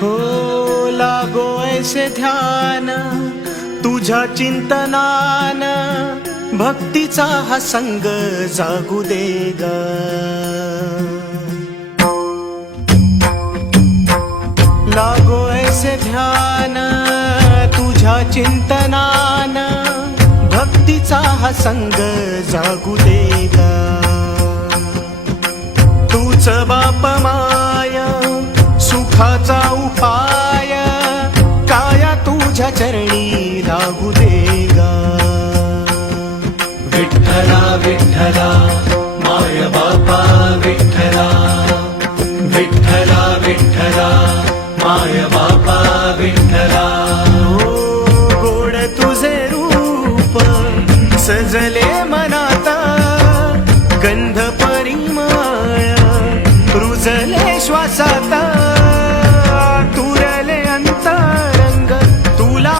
हो लागो ऐसे ध्यान तुझ्या चिंतनान, भक्तीचा हा संग जागू दे ग. लागो ऐसे ध्यान तुझ्या चिंतनान, भक्तीचा हा संग जागू दे ग. तूच बाप माया सुखाचा उपाय, काया तुझ्या चरणी